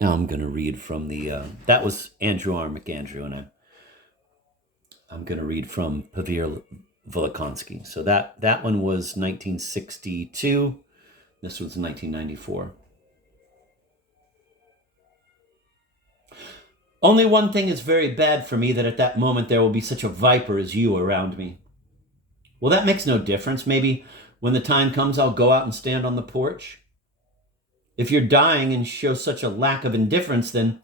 Now I'm going to read from that was Andrew R. McAndrew, and I'm going to read from Pavel Volokonsky. So that one was 1962. This was 1994. Only one thing is very bad for me, that at that moment there will be such a viper as you around me. Well, that makes no difference. Maybe when the time comes, I'll go out and stand on the porch. If you're dying and show such a lack of indifference, then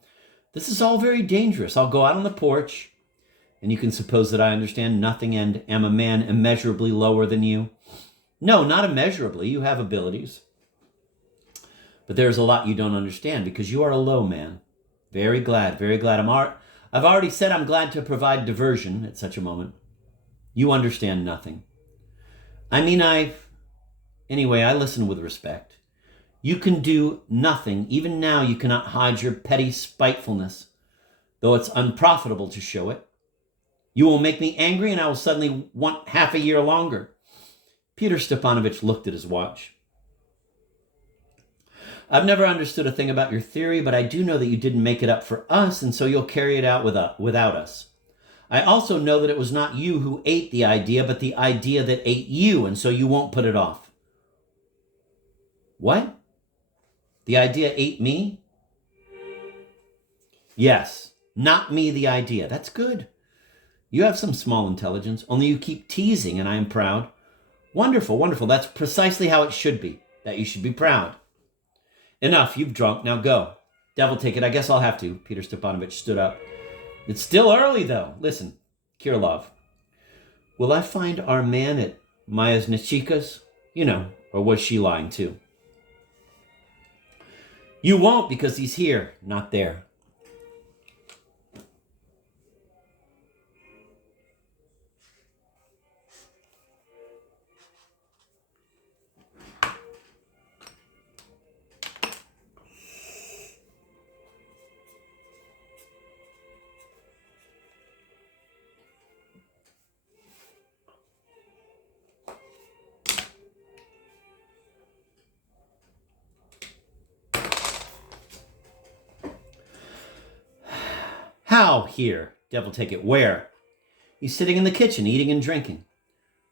this is all very dangerous. I'll go out on the porch, and you can suppose that I understand nothing and am a man immeasurably lower than you. No, not immeasurably. You have abilities. But there's a lot you don't understand, because you are a low man. Very glad, very glad. I've already said I'm glad to provide diversion at such a moment. You understand nothing. Anyway, I listen with respect. You can do nothing. Even now you cannot hide your petty spitefulness, though it's unprofitable to show it. You will make me angry, and I will suddenly want half a year longer. Peter Stepanovich looked at his watch. I've never understood a thing about your theory, but I do know that you didn't make it up for us, and so you'll carry it out without us. I also know that it was not you who ate the idea, but the idea that ate you, and so you won't put it off. What? The idea ate me? Yes, not me, the idea. That's good. You have some small intelligence, only you keep teasing, and I am proud. Wonderful, wonderful. That's precisely how it should be, that you should be proud. Enough, you've drunk. Now go. Devil take it. I guess I'll have to. Peter Stepanovich stood up. It's still early, though. Listen, Kirilov. Will I find our man at Myasnichika's? Or was she lying too? You won't, because he's here, not there. How here? Devil take it. Where? He's sitting in the kitchen, eating and drinking.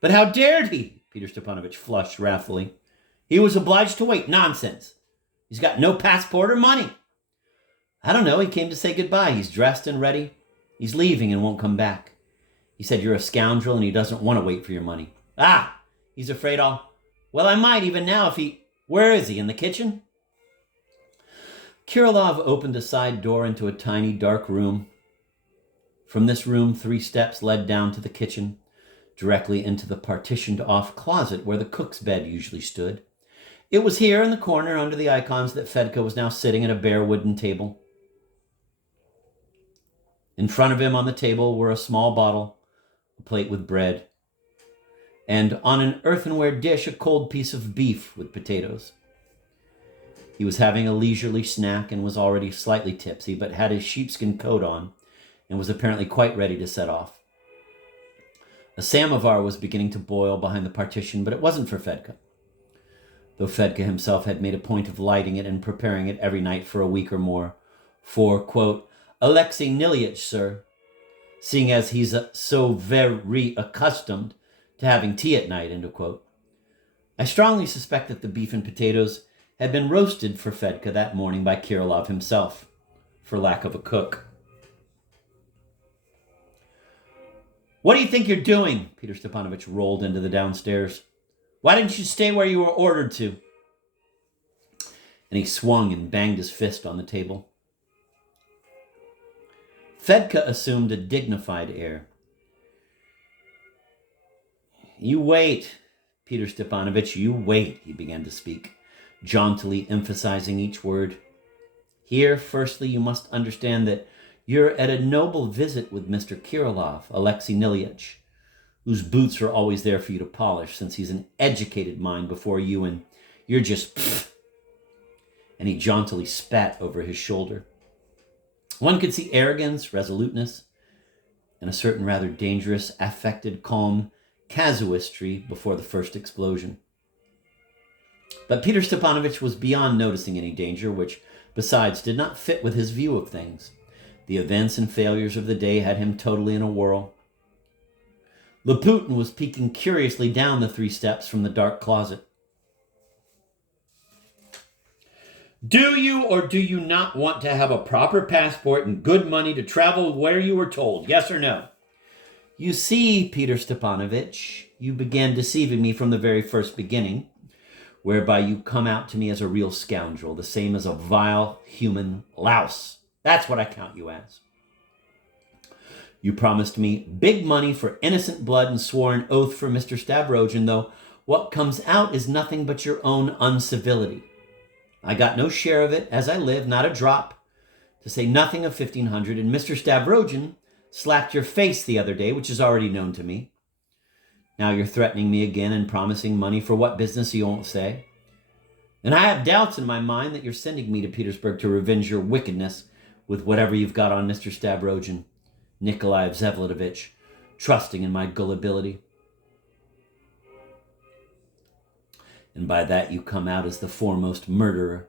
But how dared he? Peter Stepanovich flushed wrathfully. He was obliged to wait. Nonsense. He's got no passport or money. I don't know. He came to say goodbye. He's dressed and ready. He's leaving and won't come back. He said you're a scoundrel and he doesn't want to wait for your money. Ah, he's afraid Well, I might even now if he... Where is he? In the kitchen? Kirilov opened a side door into a tiny, dark room. From this room, 3 steps led down to the kitchen, directly into the partitioned-off closet where the cook's bed usually stood. It was here in the corner under the icons that Fedka was now sitting at a bare wooden table. In front of him on the table were a small bottle, a plate with bread, and on an earthenware dish a cold piece of beef with potatoes. He was having a leisurely snack and was already slightly tipsy, but had his sheepskin coat on and was apparently quite ready to set off. A samovar was beginning to boil behind the partition, but it wasn't for Fedka, though Fedka himself had made a point of lighting it and preparing it every night for a week or more for, quote, Alexei Nilyich, sir, seeing as he's so very accustomed to having tea at night, end of quote. I strongly suspect that the beef and potatoes had been roasted for Fedka that morning by Kirilov himself, for lack of a cook. What do you think you're doing? Peter Stepanovich rolled into the downstairs. Why didn't you stay where you were ordered to? And he swung and banged his fist on the table. Fedka assumed a dignified air. You wait, Peter Stepanovich, you wait, he began to speak, jauntily emphasizing each word. Here, firstly, you must understand that you're at a noble visit with Mr. Kirilov, Alexei Nilyich, whose boots are always there for you to polish, since he's an educated mind before you, and you're just pfft. And he jauntily spat over his shoulder. One could see arrogance, resoluteness, and a certain rather dangerous, affected, calm casuistry before the first explosion. But Peter Stepanovich was beyond noticing any danger, which besides, did not fit with his view of things. The events and failures of the day had him totally in a whirl. Laputin was peeking curiously down the 3 steps from the dark closet. Do you or do you not want to have a proper passport and good money to travel where you were told? Yes or no? You see, Peter Stepanovich, you began deceiving me from the very first beginning, whereby you come out to me as a real scoundrel, the same as a vile human louse. That's what I count you as. You promised me big money for innocent blood and swore an oath for Mr. Stavrogin, though what comes out is nothing but your own uncivility. I got no share of it as I live, not a drop, to say nothing of 1,500, and Mr. Stavrogin slapped your face the other day, which is already known to me. Now you're threatening me again and promising money for what business you won't say. And I have doubts in my mind that you're sending me to Petersburg to revenge your wickedness with whatever you've got on Mr. Stavrogin. Nikolai Vsevolatovich, trusting in my gullibility. And by that you come out as the foremost murderer.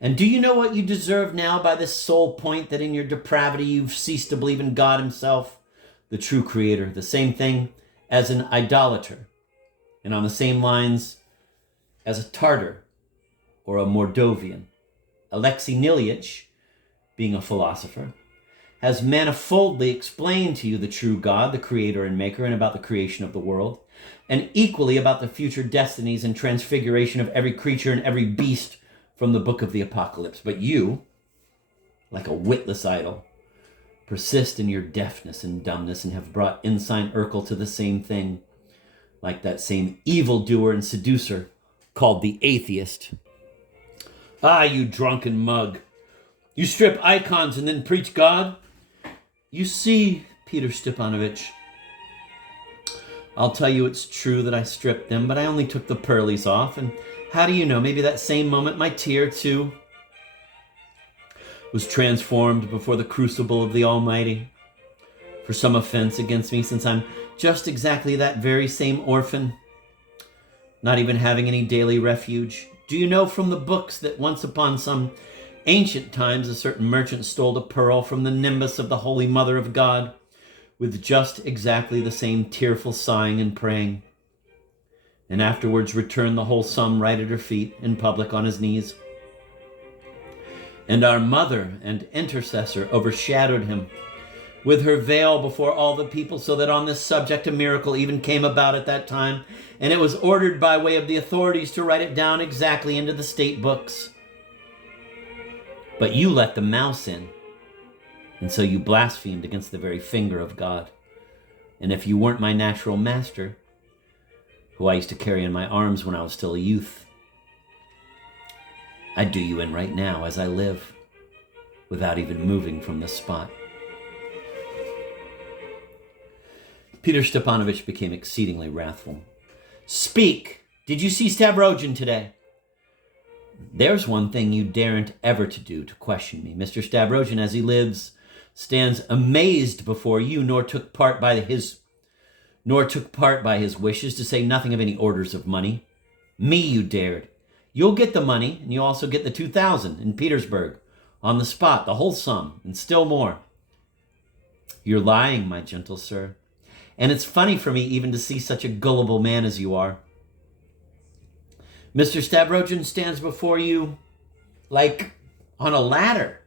And do you know what you deserve now by this sole point, that in your depravity you've ceased to believe in God himself, the true creator, the same thing as an idolater, and on the same lines as a Tartar or a Mordovian. Alexei Nilyich, being a philosopher, has manifoldly explained to you the true God, the creator and maker, and about the creation of the world, and equally about the future destinies and transfiguration of every creature and every beast from the book of the Apocalypse. But you, like a witless idol, persist in your deafness and dumbness, and have brought Ensign Urkel to the same thing, like that same evildoer and seducer called the atheist. Ah, you drunken mug! You strip icons and then preach God? You see, Peter Stepanovich, I'll tell you it's true that I stripped them, but I only took the pearlies off, and how do you know, maybe that same moment my tear, too, was transformed before the crucible of the Almighty for some offense against me, since I'm just exactly that very same orphan, not even having any daily refuge. Do you know from the books that once upon some ancient times a certain merchant stole a pearl from the nimbus of the Holy Mother of God, with just exactly the same tearful sighing and praying, and afterwards returned the whole sum right at her feet in public on his knees? And our mother and intercessor overshadowed him with her veil before all the people, so that on this subject a miracle even came about at that time, and it was ordered by way of the authorities to write it down exactly into the state books. But you let the mouse in, and so you blasphemed against the very finger of God. And if you weren't my natural master, who I used to carry in my arms when I was still a youth, I'd do you in right now as I live, without even moving from this spot. Peter Stepanovich became exceedingly wrathful. Speak! Did you see Stavrogin today? There's one thing you daren't ever to do, to question me. Mr. Stavrogin, as he lives, stands amazed before you, nor took part by his wishes, to say nothing of any orders of money. Me you dared. You'll get the money, and you'll also get the 2,000 in Petersburg, on the spot, the whole sum, and still more. You're lying, my gentle sir, and it's funny for me even to see such a gullible man as you are. Mr. Stavrogin stands before you like on a ladder,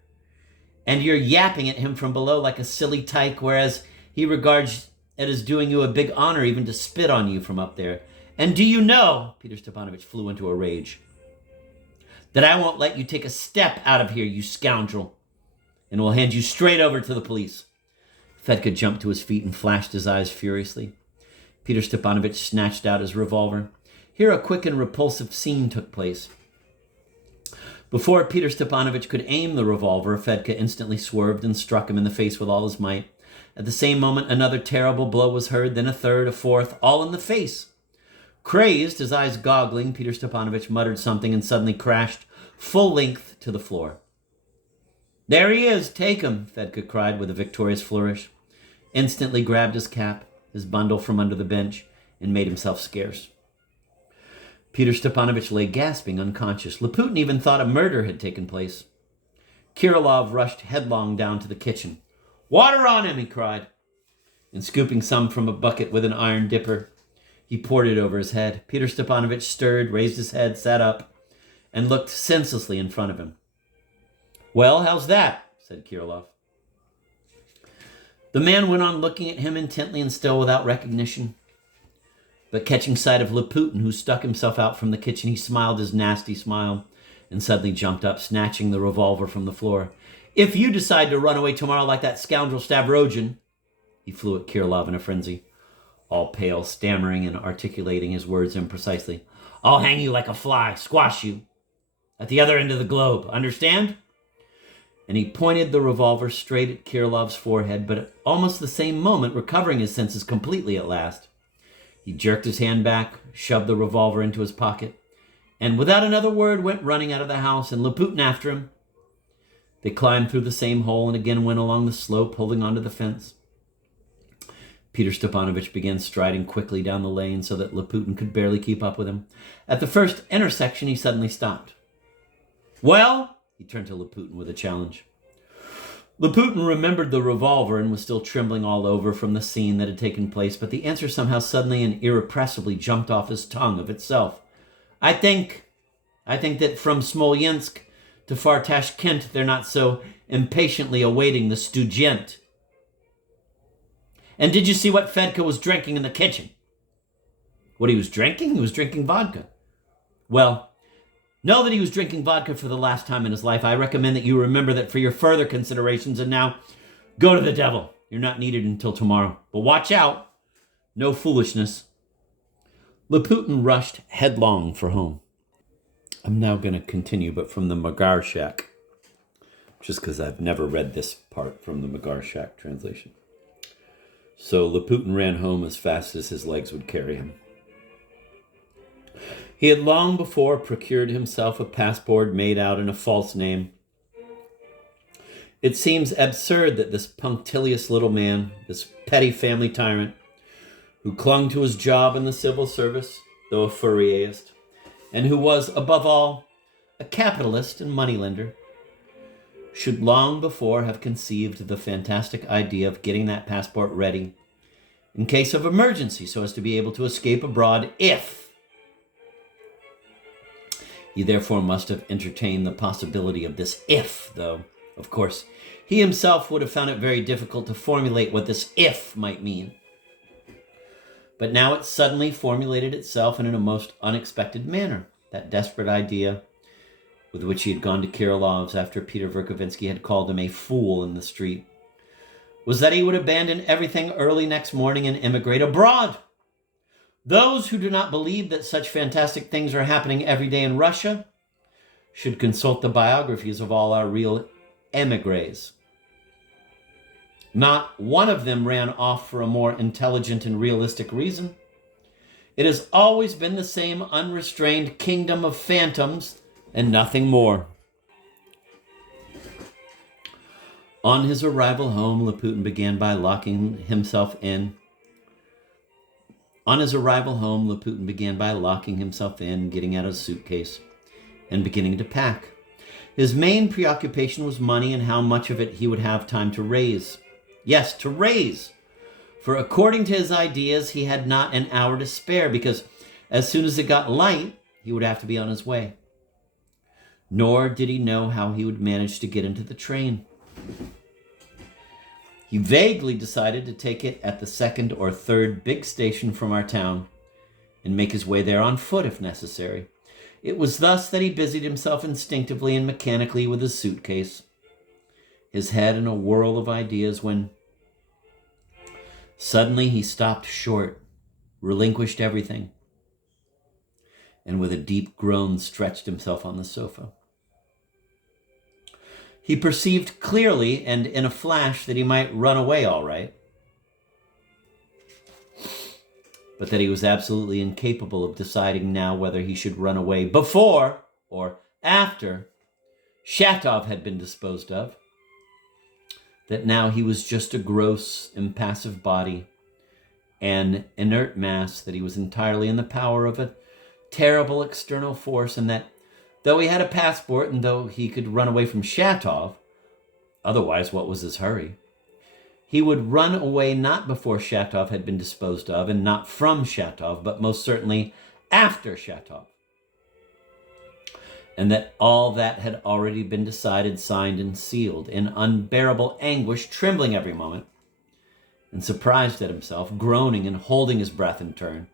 and you're yapping at him from below like a silly tyke, whereas he regards it as doing you a big honor even to spit on you from up there. And do you know, Peter Stepanovich flew into a rage, that I won't let you take a step out of here, you scoundrel, and will hand you straight over to the police. Fedka jumped to his feet and flashed his eyes furiously. Peter Stepanovich snatched out his revolver. Here a quick and repulsive scene took place. Before Peter Stepanovich could aim the revolver, Fedka instantly swerved and struck him in the face with all his might. At the same moment, another terrible blow was heard, then a third, a fourth, all in the face. Crazed, his eyes goggling, Peter Stepanovich muttered something and suddenly crashed full length to the floor. There he is, take him, Fedka cried with a victorious flourish, instantly grabbed his cap, his bundle from under the bench, and made himself scarce. Peter Stepanovich lay gasping, unconscious. Laputin even thought a murder had taken place. Kirilov rushed headlong down to the kitchen. "Water on him!" he cried. And scooping some from a bucket with an iron dipper, he poured it over his head. Peter Stepanovich stirred, raised his head, sat up, and looked senselessly in front of him. "Well, how's that?" said Kirilov. The man went on looking at him intently and still without recognition. But catching sight of Laputin, who stuck himself out from the kitchen, he smiled his nasty smile and suddenly jumped up, snatching the revolver from the floor. "If you decide to run away tomorrow like that scoundrel Stavrogin," he flew at Kirilov in a frenzy, all pale, stammering and articulating his words imprecisely, "I'll hang you like a fly, squash you, at the other end of the globe, understand?" And he pointed the revolver straight at Kirilov's forehead, but at almost the same moment, recovering his senses completely at last, he jerked his hand back, shoved the revolver into his pocket, and without another word went running out of the house, and Laputin after him. They climbed through the same hole and again went along the slope, holding onto the fence. Peter Stepanovich began striding quickly down the lane so that Laputin could barely keep up with him. At the first intersection, he suddenly stopped. "Well?" He turned to Laputin with a challenge. Laputin remembered the revolver and was still trembling all over from the scene that had taken place, but the answer somehow suddenly and irrepressibly jumped off his tongue of itself. I think that from Smolensk to far Tashkent, they're not so impatiently awaiting the student. And did you see what Fedka was drinking in the kitchen?" "What he was drinking? He was drinking vodka." "Well, know that he was drinking vodka for the last time in his life. I recommend that you remember that for your further considerations, and now go to the devil. You're not needed until tomorrow. But watch out. No foolishness." Laputin rushed headlong for home. I'm now going to continue, but from the Magarshak, just because I've never read this part from the Magarshak translation. So Laputin ran home as fast as his legs would carry him. He had long before procured himself a passport made out in a false name. It seems absurd that this punctilious little man, this petty family tyrant, who clung to his job in the civil service, though a Fourierist, and who was, above all, a capitalist and moneylender, should long before have conceived the fantastic idea of getting that passport ready in case of emergency so as to be able to escape abroad if. He therefore must have entertained the possibility of this if, though, of course, he himself would have found it very difficult to formulate what this if might mean. But now it suddenly formulated itself and in a most unexpected manner. That desperate idea with which he had gone to Kirilov's after Peter Verkovensky had called him a fool in the street was that he would abandon everything early next morning and emigrate abroad. Those who do not believe that such fantastic things are happening every day in Russia should consult the biographies of all our real emigres. Not one of them ran off for a more intelligent and realistic reason. It has always been the same unrestrained kingdom of phantoms and nothing more. On his arrival home, Laputin began by locking himself in. Getting out his suitcase, and beginning to pack. His main preoccupation was money and how much of it he would have time to raise. Yes, to raise. For according to his ideas, he had not an hour to spare, because as soon as it got light, he would have to be on his way. Nor did he know how he would manage to get into the train. He vaguely decided to take it at the second or third big station from our town and make his way there on foot if necessary. It was thus that he busied himself instinctively and mechanically with his suitcase, his head in a whirl of ideas, when suddenly he stopped short, relinquished everything, and with a deep groan stretched himself on the sofa. He perceived clearly and in a flash that he might run away all right, but that he was absolutely incapable of deciding now whether he should run away before or after Shatov had been disposed of, that now he was just a gross, impassive body, an inert mass, that he was entirely in the power of a terrible external force, and that though he had a passport and though he could run away from Shatov, Otherwise, what was his hurry? He would run away not before Shatov had been disposed of, and not from Shatov, but most certainly after Shatov. And that all that had already been decided, signed, and sealed, in unbearable anguish, trembling every moment, and surprised at himself, groaning and holding his breath in turn.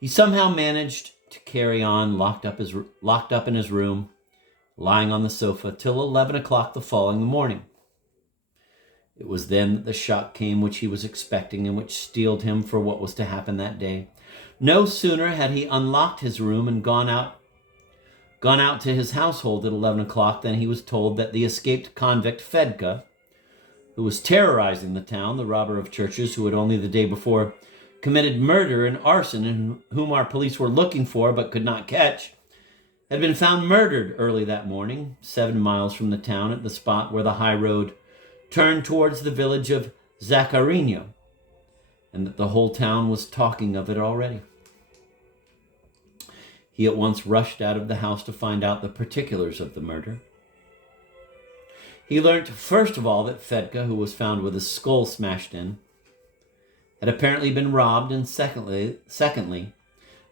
He somehow managed to carry on, locked up in his room, lying on the sofa, till 11 o'clock the following morning. It was then that the shock came which he was expecting, and which steeled him for what was to happen that day. No sooner had he unlocked his room and gone out to his household at 11 o'clock than he was told that the escaped convict Fedka, who was terrorizing the town, the robber of churches who had only the day before committed murder and arson, and whom our police were looking for but could not catch, had been found murdered early that morning, 7 miles from the town, at the spot where the high road turned towards the village of Zakharino, and that the whole town was talking of it already. He at once rushed out of the house to find out the particulars of the murder. He learnt, first of all, that Fedka, who was found with his skull smashed in, had apparently been robbed, and secondly,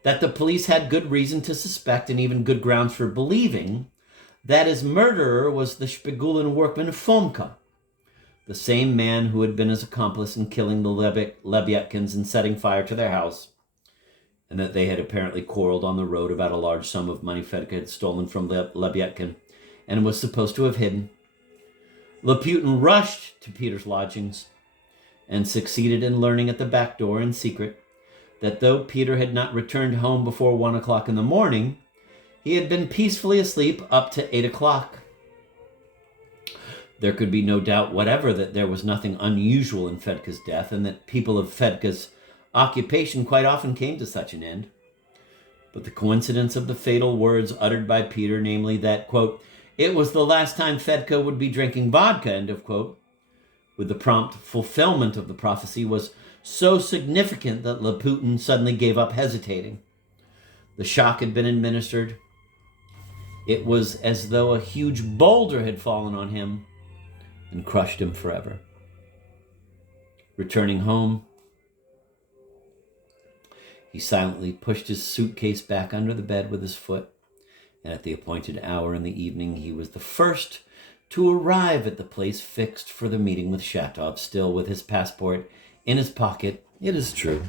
that the police had good reason to suspect, and even good grounds for believing, that his murderer was the Shpigulin workman Fomka, the same man who had been his accomplice in killing the Lebyatkins and setting fire to their house, and that they had apparently quarreled on the road about a large sum of money Fedka had stolen from Lebyatkin and was supposed to have hidden. Laputin rushed to Peter's lodgings and succeeded in learning at the back door in secret that though Peter had not returned home before 1 o'clock in the morning, he had been peacefully asleep up to 8 o'clock. There could be no doubt whatever that there was nothing unusual in Fedka's death, and that people of Fedka's occupation quite often came to such an end. But the coincidence of the fatal words uttered by Peter, namely that, quote, it was the last time Fedka would be drinking vodka, end of quote, with the prompt fulfillment of the prophecy, was so significant that Laputin suddenly gave up hesitating. The shock had been administered. It was as though a huge boulder had fallen on him and crushed him forever. Returning home, he silently pushed his suitcase back under the bed with his foot, and at the appointed hour in the evening he was the first to arrive at the place fixed for the meeting with Shatov, still with his passport in his pocket, it is true.